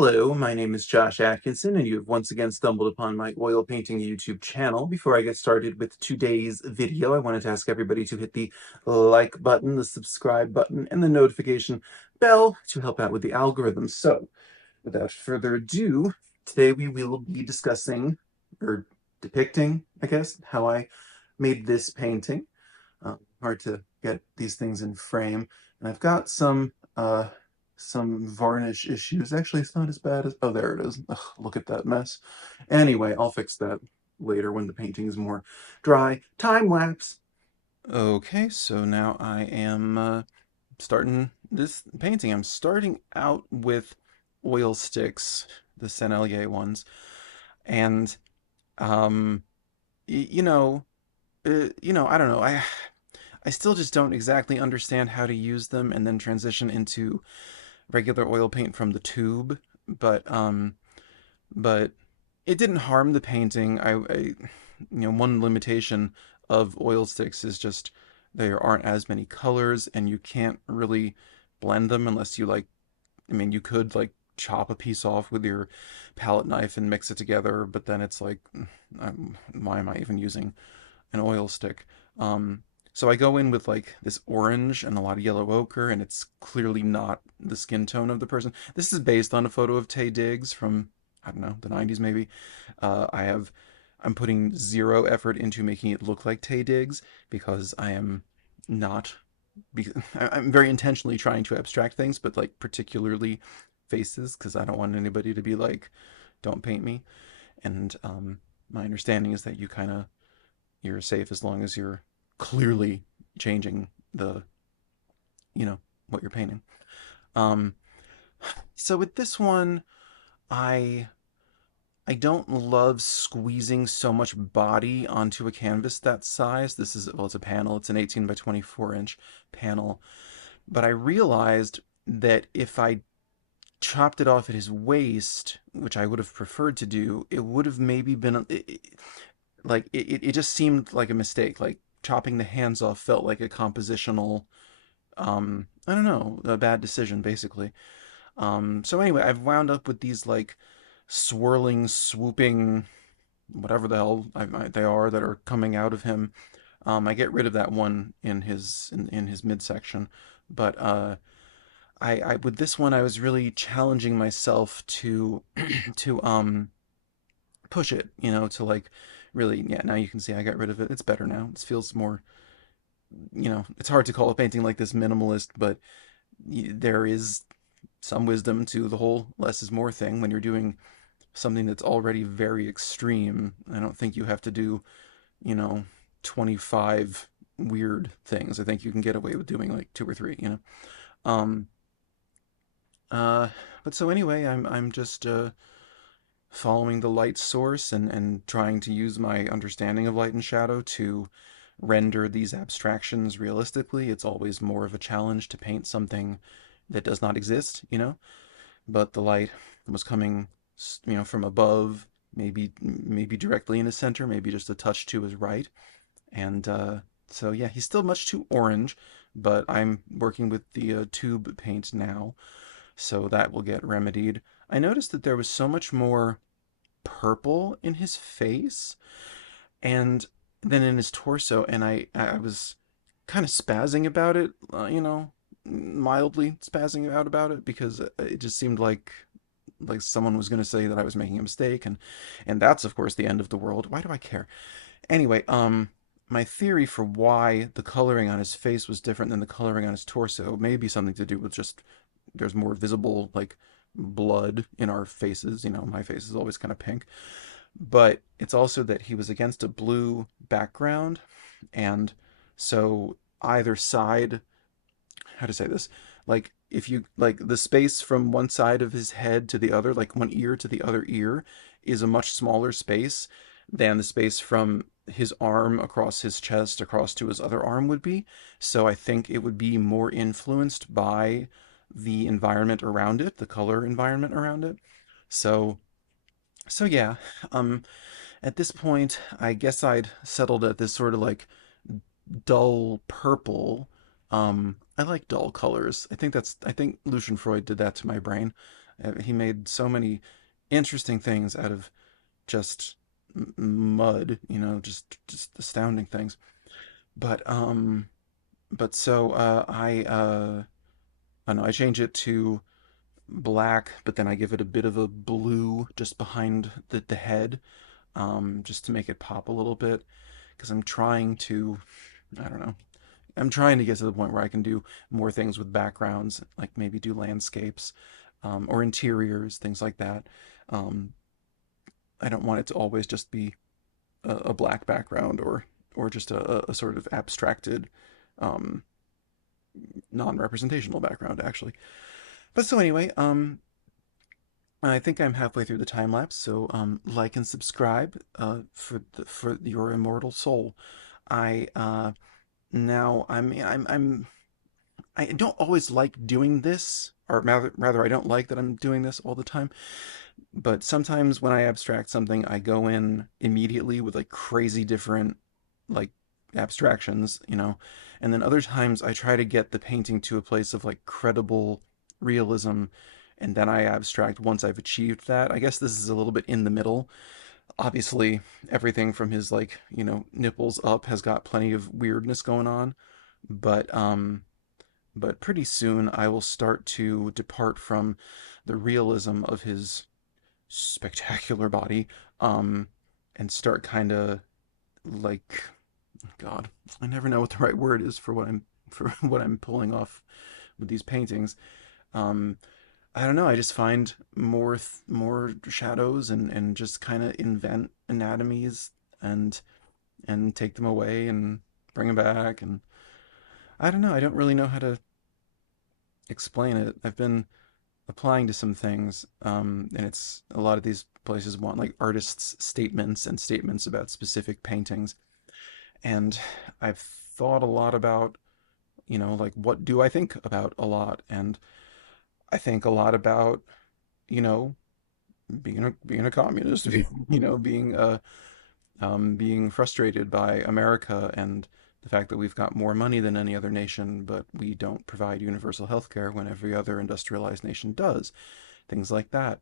Hello, my name is Josh Atkinson, and you have once again stumbled upon my oil painting YouTube channel. Before I get started with today's video, I wanted to ask everybody to hit the like button, the subscribe button, and the notification bell to help out with the algorithm. So, without further ado, today we will be discussing, or depicting, I guess, how I made this painting. Hard to get these things in frame. And I've got some varnish issues. Actually, it's not as bad as, oh, there it is. Ugh, look at that mess. Anyway, I'll fix that later when the painting is more dry. Time lapse. Okay, so now I am starting this painting. I'm starting out with oil sticks, the Sennelier ones, and um, you know, I don't know. I still just don't exactly understand how to use them and then transition into regular oil paint from the tube, but it didn't harm the painting. One limitation of oil sticks is just there aren't as many colors and you can't really blend them unless you like, I mean, you could like chop a piece off with your palette knife and mix it together, but then it's like, why am I even using an oil stick? So I go in with like this orange and a lot of yellow ochre, and it's clearly not the skin tone of the person. This is based on a photo of Taye Diggs from, I don't know, the 90s maybe. I'm putting zero effort into making it look like Taye Diggs because I am not, I'm very intentionally trying to abstract things, but like particularly faces because I don't want anybody to be like, don't paint me. And my understanding is that you're safe as long as you're clearly changing the, you know, what you're painting. Um, so with this one, I I don't love squeezing so much body onto a canvas that size. This is, well, it's a panel. It's an 18 by 24 inch panel. But I realized that if I chopped it off at his waist, which I would have preferred to do, it would have maybe been it just seemed like a mistake. Like chopping the hands off felt like a compositional, I don't know, a bad decision basically. So anyway, I've wound up with these like swirling, swooping, whatever the hell they are that are coming out of him. I get rid of that one in his midsection, but I with this one I was really challenging myself to to push it, to like really, yeah. Now you can see I got rid of it. It's better now. It feels more, it's hard to call a painting like this minimalist, but there is some wisdom to the whole less is more thing when you're doing something that's already very extreme. I don't think you have to do, you know, 25 weird things. I think you can get away with doing like two or three. Um uh but so anyway, I'm just following the light source and trying to use my understanding of light and shadow to render these abstractions realistically. It's always more of a challenge to paint something that does not exist. But the light was coming, from above, maybe directly in his center, maybe just a touch to his right. And so yeah, he's still much too orange, but I'm working with the tube paint now, so that will get remedied. I noticed that there was so much more purple in his face and then in his torso, and I was kind of spazzing about it, mildly spazzing out about it because it just seemed like someone was going to say that I was making a mistake, and that's of course the end of the world. Why do I care? Anyway, my theory for why the coloring on his face was different than the coloring on his torso may be something to do with just there's more visible like blood in our faces. My face is always kind of pink, but it's also that he was against a blue background, and so either side, how to say this, like if you like the space from one side of his head to the other, like one ear to the other ear, is a much smaller space than the space from his arm across his chest across to his other arm would be. So I think it would be more influenced by the environment around it, the color environment around it. So yeah, um at this point I guess I'd settled at this sort of like dull purple. I like dull colors. I think Lucian Freud did that to my brain. He made so many interesting things out of just mud, just astounding things. But I know I change it to black, but then I give it a bit of a blue just behind the head, just to make it pop a little bit. Because I'm trying to, I don't know, I'm trying to get to the point where I can do more things with backgrounds, like maybe do landscapes, or interiors, things like that. Um, I don't want it to always just be a black background or just a sort of abstracted, um, non-representational background, actually. But so anyway, I think I'm halfway through the time lapse, so like and subscribe for your immortal soul. I now I don't always like doing this, or rather I don't like that I'm doing this all the time. But sometimes when I abstract something, I go in immediately with like crazy different like abstractions, and then other times I try to get the painting to a place of like credible realism, and then I abstract once I've achieved that. I guess this is a little bit in the middle. Obviously, everything from his like, nipples up has got plenty of weirdness going on, but pretty soon I will start to depart from the realism of his spectacular body, um, and start kind of like, God, I never know what the right word is for what I'm pulling off with these paintings. Um, I don't know. I just find more shadows and just kind of invent anatomies and take them away and bring them back. And I don't know. I don't really know how to explain it. I've been applying to some things, and it's a lot of these places want like artists' statements and statements about specific paintings. And I've thought a lot about, like what do I think about a lot, and I think a lot about, you know, being a communist, being frustrated by America and the fact that we've got more money than any other nation, but we don't provide universal health care when every other industrialized nation does. Things like that.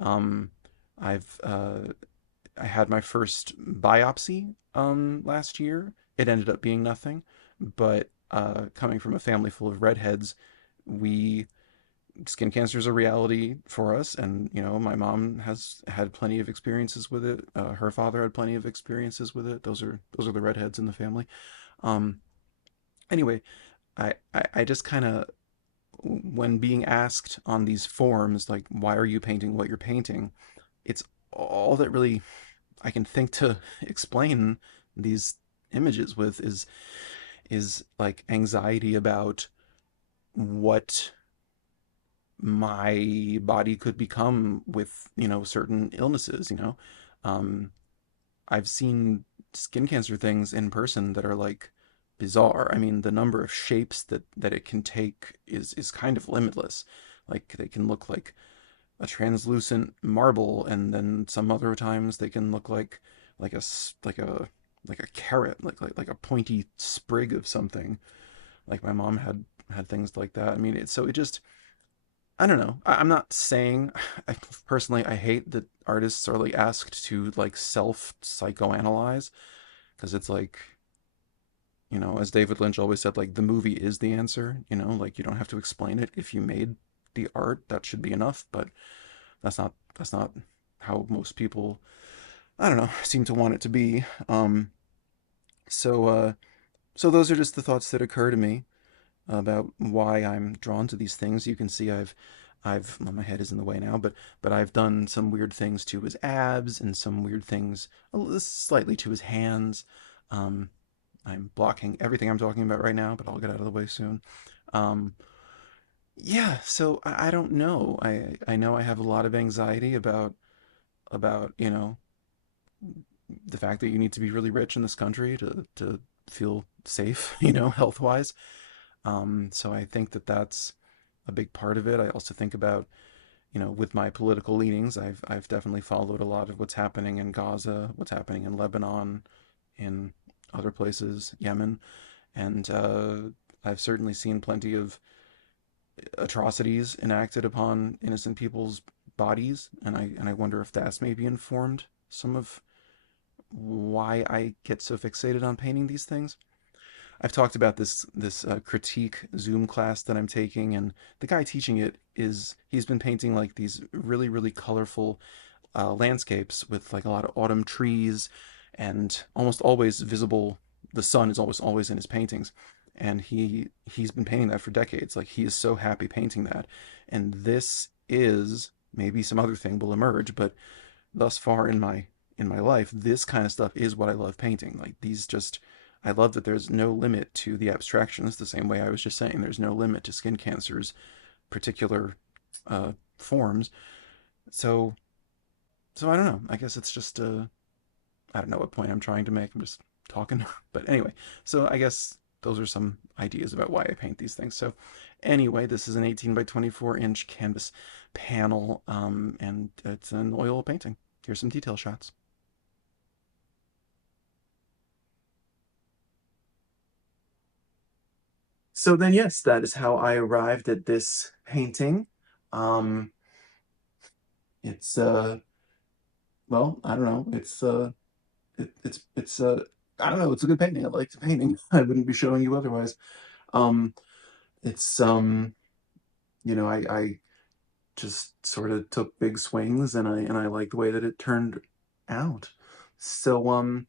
Um, I've I had my first biopsy last year. It ended up being nothing, but coming from a family full of redheads, we skin cancer is a reality for us, and my mom has had plenty of experiences with it. Her father had plenty of experiences with it. Those are the redheads in the family. Um, anyway, I just kind of, when being asked on these forums like why are you painting what you're painting, it's all that really I can think to explain these images with is like anxiety about what my body could become with certain illnesses. um I've seen skin cancer things in person that are like bizarre. I mean, the number of shapes that it can take is kind of limitless. Like they can look like a translucent marble, and then some other times they can look like a like a carrot, like a pointy sprig of something. Like my mom had things like that. I mean, it just, I don't know. I'm not saying, personally I hate that artists are like asked to like self psychoanalyze, because it's like, as David Lynch always said, like the movie is the answer. Like you don't have to explain it. If you made the art, that should be enough. But that's not how most people, I don't know, seem to want it to be. So so those are just the thoughts that occur to me about why I'm drawn to these things. You can see well, my head is in the way now, but I've done some weird things to his abs and some weird things slightly to his hands. Um, I'm blocking everything I'm talking about right now, but I'll get out of the way soon. Um, yeah, so I don't know. I know I have a lot of anxiety about the fact that you need to be really rich in this country to feel safe, health wise. So I think that that's a big part of it. I also think about, with my political leanings, I've definitely followed a lot of what's happening in Gaza, what's happening in Lebanon, in other places, Yemen, and I've certainly seen plenty of atrocities enacted upon innocent people's bodies, and I wonder if that's maybe informed some of why I get so fixated on painting these things. I've talked about this critique Zoom class that I'm taking, and the guy teaching it he's been painting like these really colorful landscapes with like a lot of autumn trees, and almost always visible. The sun is always in his paintings, and he's been painting that for decades. Like he is so happy painting that, and this is maybe some other thing will emerge, but thus far in my life, this kind of stuff is what I love painting. Like these just I love that there's no limit to the abstractions, the same way I was just saying there's no limit to skin cancer's particular forms. So so I don't know. I guess it's just I don't know what point I'm trying to make. I'm just talking. But anyway, so I guess those are some ideas about why I paint these things. So anyway, this is an 18 by 24-inch canvas panel, and it's an oil painting. Here's some detail shots. So then, yes, that is how I arrived at this painting. Um, it's well, I don't know. It's I don't know. It's a good painting. I like the painting. I wouldn't be showing you otherwise. Um, it's I just sort of took big swings, and I like the way that it turned out. So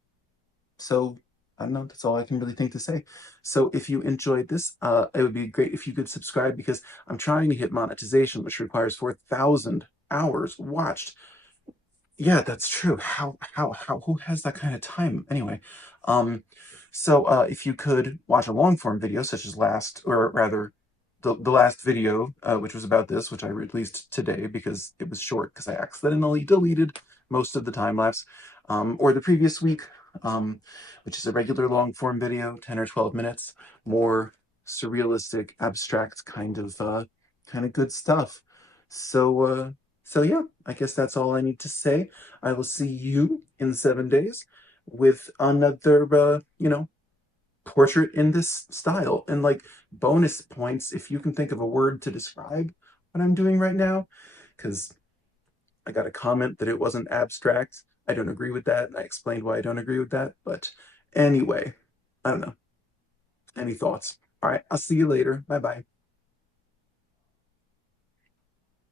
so I don't know. That's all I can really think to say. So if you enjoyed this, it would be great if you could subscribe because I'm trying to hit monetization, which requires 4,000 hours watched. Yeah, that's true. Who has that kind of time? Anyway, um, so if you could watch a long form video, such as or rather, the last video, which was about this, which I released today because it was short because I accidentally deleted most of the time lapse, or the previous week, um, which is a regular long form video, 10 or 12 minutes, more surrealistic, abstract kind of good stuff. So, so yeah, I guess that's all I need to say. I will see you in 7 days with another, portrait in this style. And like bonus points if you can think of a word to describe what I'm doing right now, because I got a comment that it wasn't abstract. I don't agree with that, and I explained why I don't agree with that. But anyway, I don't know. Any thoughts? All right, I'll see you later. Bye bye.